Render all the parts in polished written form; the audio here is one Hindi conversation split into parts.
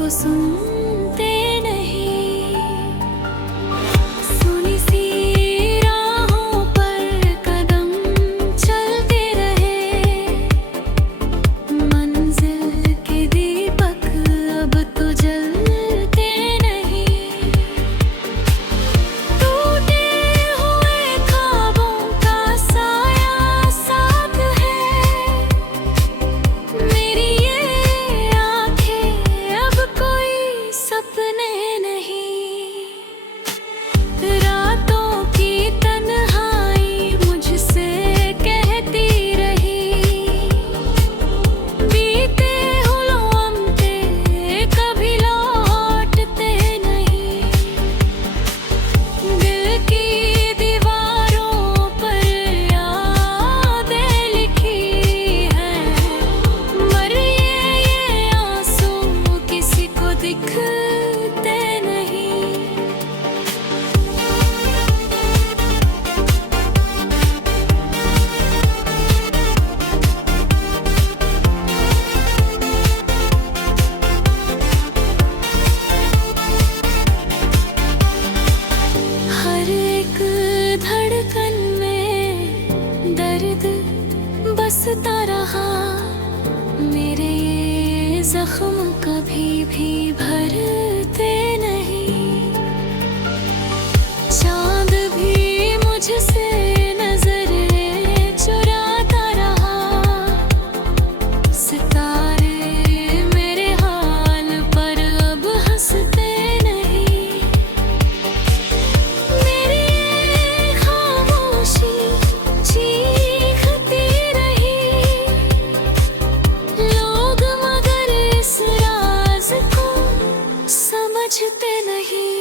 को सुनते नहीं। सुनी सी राहों पर कदम चलते रहे, मंजिल के दीपक अब तो जलते नहीं। टूटे हुए ख्वाबों का साया साथ है, मेरी ये आंखें अब कोई सपने नहीं। रातों की तन्हाई मुझसे कहती रही, बीते हुलमते कभी लौटते नहीं। दिल की दीवारों पर यादें लिखी हैं, मर ये आंसू किसी को दिखते नहीं। हर एक धड़कन में दर्द बसता रहा, मेरे ये जख्म कभी भी भरते नहीं। चांद भी मुझसे नजरें चुराता रहा, सितारे मेरे हाल पर अब हंसते नहीं। मेरी ये खामोशी चीखती रही, लोग मगर इस राज को समझते नहीं।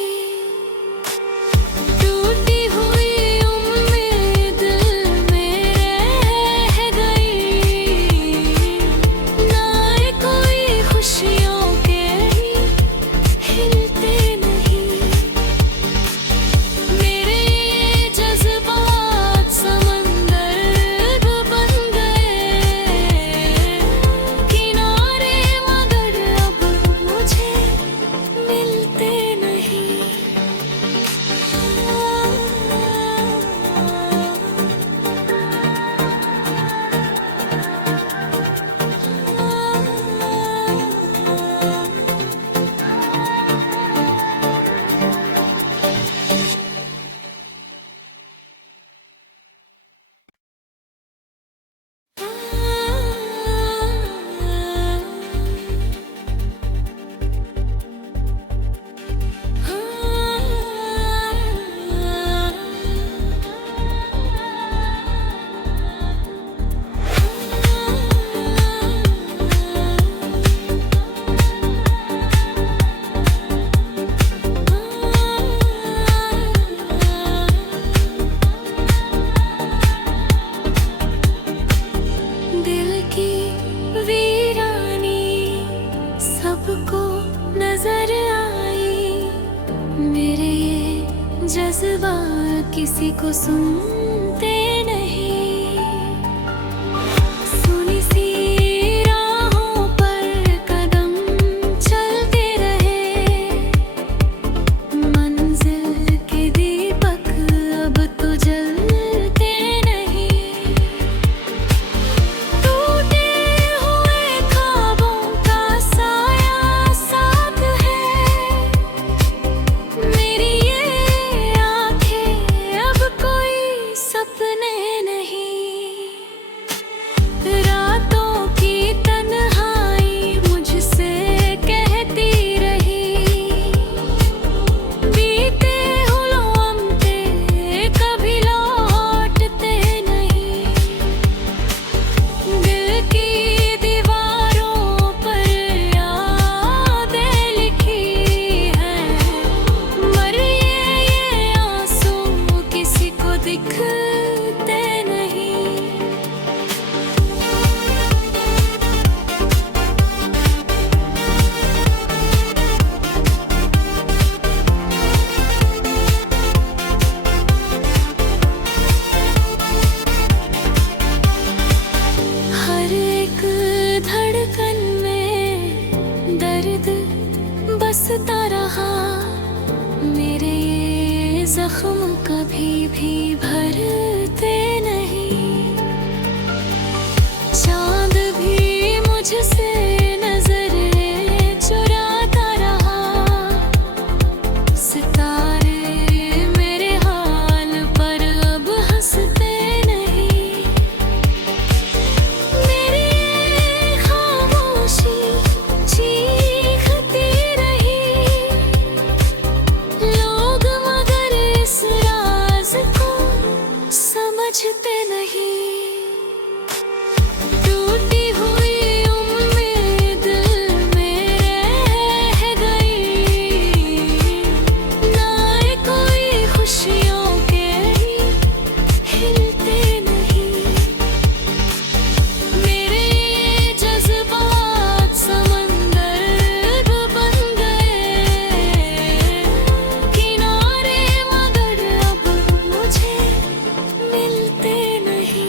टूटी हुई उम्मीद में रह गई, ना कोई खुशियों के हिलते नहीं। मेरे ये जज्बात समंदर बन गए, किनारे मगर अब मुझे मिलते नहीं। दिल की वीरानी सबको नजर आई, मेरे ये जज्बा किसी को सुनते नहीं। सुनी सी राहों पर कदम चलते रहे, मंजिल के दीपक अब तो जलते नहीं। टूटे हुए ख्वाबों का साया साथ है, मेरी ये आंखें अब कोई जख्म कभी भी भरते नहीं। चांद भी मुझसे नजरें चुराता रहा, सितारे मेरे हाल पर अब हंसते नहीं। मेरी ये खामोशी चीखती रही, लोग मगर इस राज को समझते नहीं। टूटी हुई उम्मीद में रह गई, ना कोई खुशियों के हिलते नहीं। मेरे ये जज्बात समंदर बन गए, किनारे मगर अब मुझे मिलते नहीं।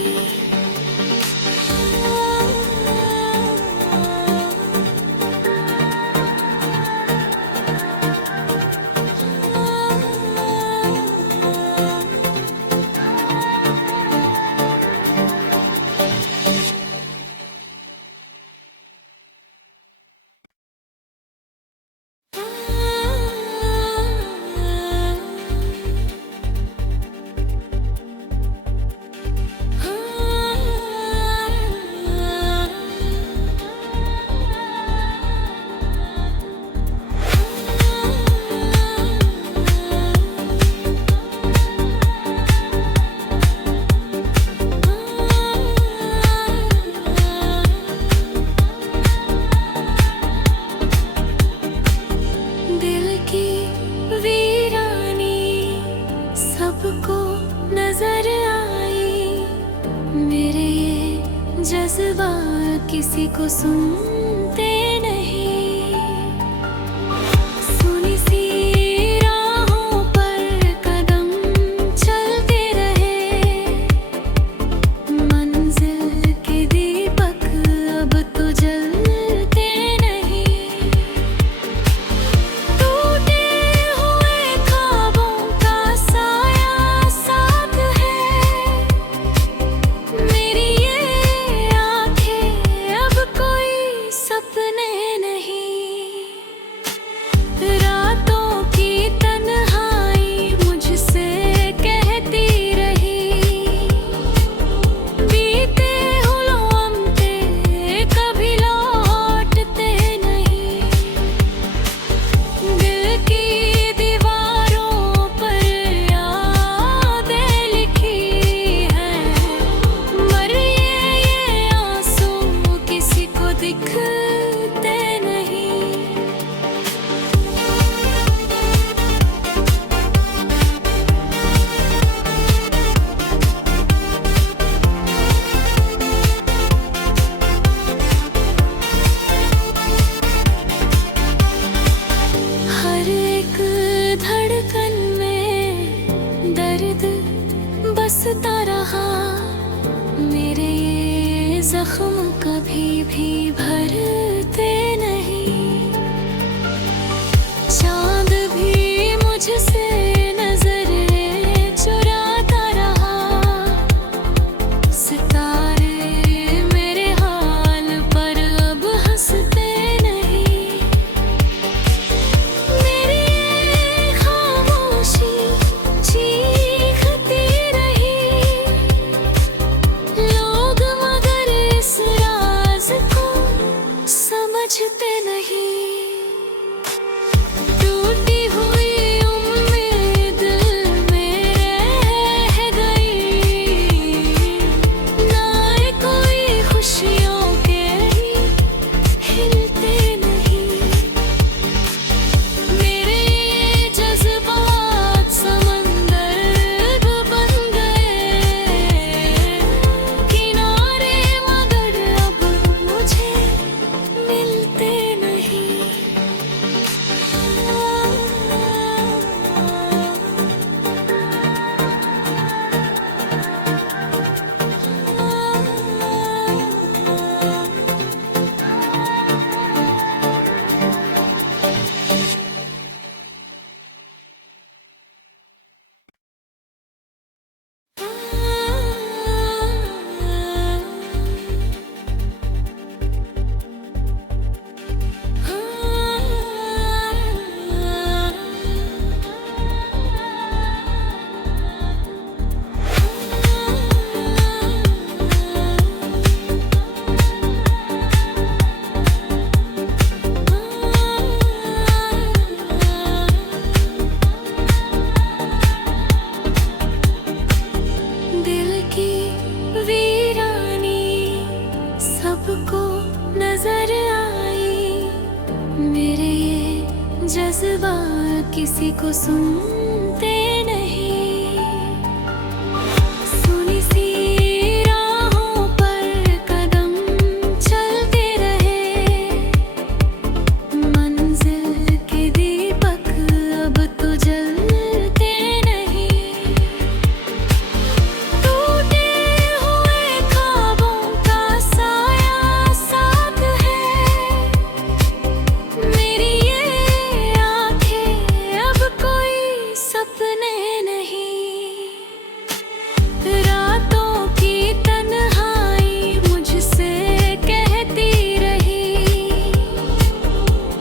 दिल की वीरानी सबको नजर आई, मेरे ये जज्बात किसी को सुनते नहीं। सुनी सी राहों पर कदम चलते रहे, मंजिल के दीपक अब तो जलते नहीं। टूटे हुए ख्वाबों का साया साथ है, मेरी ये आंखें अब कोई सपने नहीं। रातों की तन्हाई मुझसे कहती रही, बीते हुलमते कभी लौटते नहीं। दिल की दीवारों पर यादें लिखी हैं, मर ये आंसू किसी को दिखते नहीं। हर एक धड़कन में दर्द बसता रहा, मेरे ये जख्म कभी भी भरते नहीं। चांद भी मुझसे नजरें चुराता रहा, सितारे मेरे हाल पर अब हंसते नहीं। मेरी ये खामोशी चीखती रही, लोग मगर इस राज को समझते किसी को सुनते नहीं। सुनी सी राहों पर कदम चलते रहे, मंजिल के दीपक अब तो जलते नहीं। टूटे हुए ख्वाबों का साया साथ है, मेरी ये आंखें अब कोई सपने नहीं। रातों की तन्हाई मुझसे कहती रही,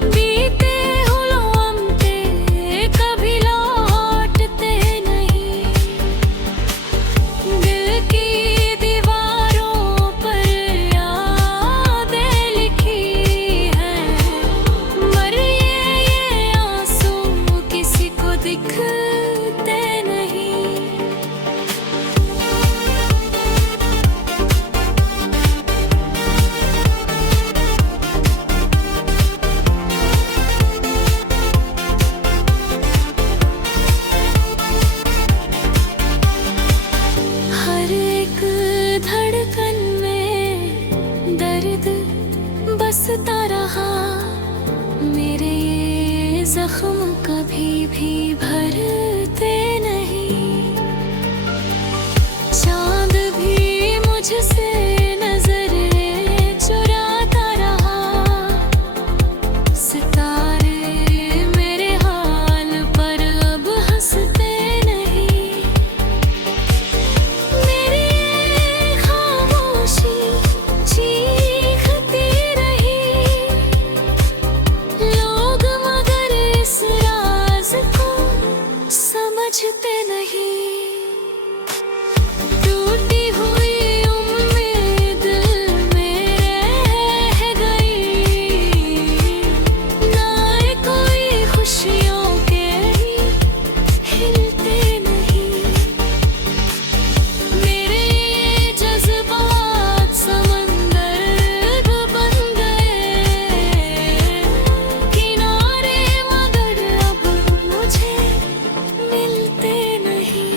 बीते हुलमते कभी लौटते नहीं। दिल की दीवारों पर यादें लिखी हैं, मर ये आंसू किसी को दिखते नहीं। हर एक धड़कन में दर्द बसता रहा, मेरे ये जख्म कभी भी भरते नहीं। चांद भी मुझसे नजरें चुराता रहा, सितारे मेरे हाल पर अब हंसते नहीं। मेरी ये खामोशी चीखती रही, लोग मगर इस राज को समझते नहीं। टूटी हुई उम्मीद में रह गई, ना कोई खुशियों के हिलते नहीं। मेरे ये जज्बात समंदर बन गए, किनारे मगर अब मुझे मिलते नहीं।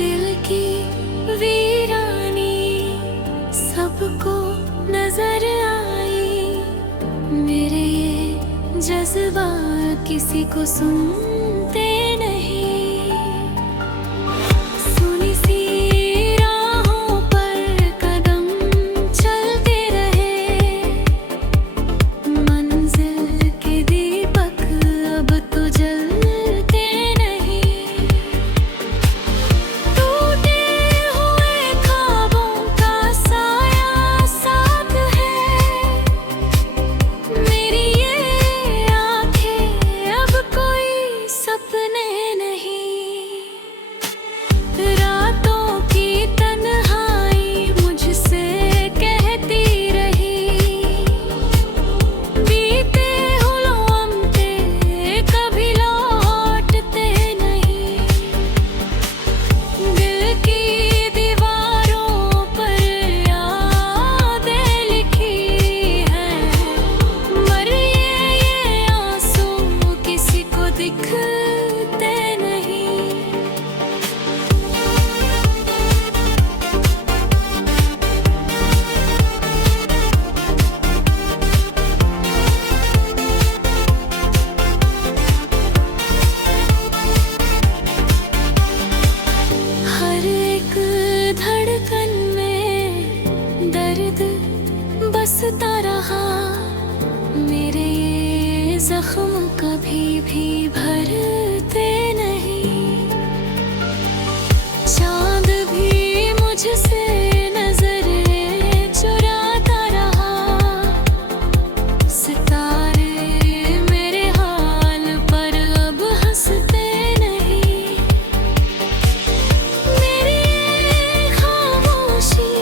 दिल की वीरानी सबको नजर आई, मेरे ये जज्बात किसी को सुनते नहीं। सुनी सी राहों पर कदम चलते रहे, मंजिल के दीपक अब तो जलते नहीं। टूटे हुए ख्वाबों का साया साथ है, मेरी ये आंखें अब कोई हंसता रहा, मेरे ये जख्म कभी भी भरते नहीं। चांद भी मुझसे नजरें चुराता रहा, सितारे मेरे हाल पर अब हंसते नहीं। मेरी ये खामोशी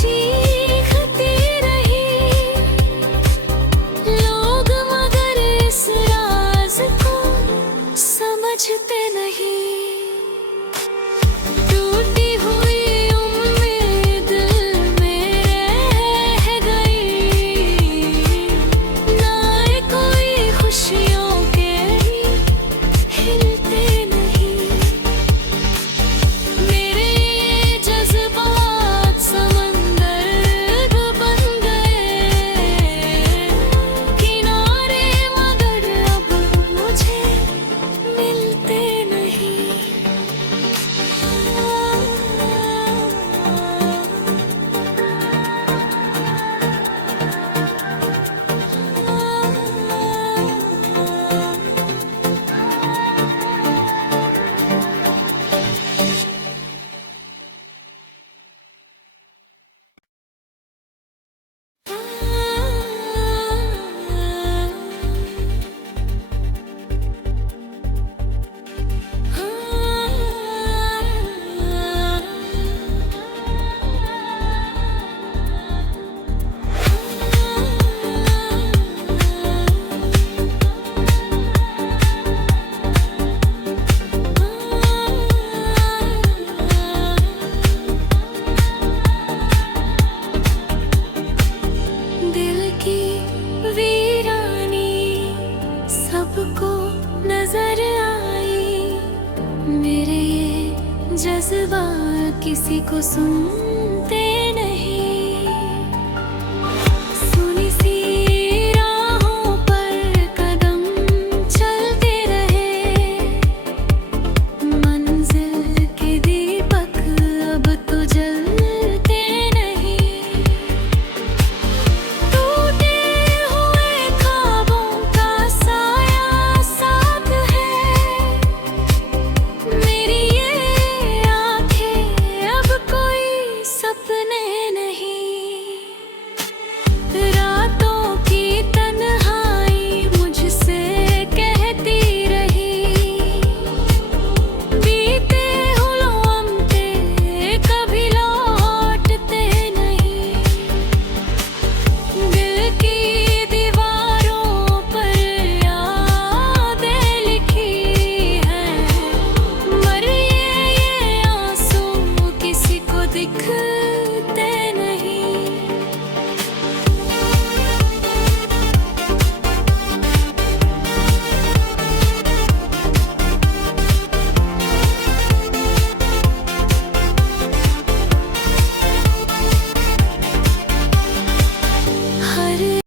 चीखती रही, लोग मगर इस राज को समझते नहीं। टूटी हुई उम्मीद में रह गई, ना कोई खुशियों के हिलते नहीं। मेरे ये जज्बात समंदर बन गए, किनारे मगर अब मुझे मिलते नहीं। दिल की वीरानी सबको नजर आई, मेरे ये जज्बा किसी को सुन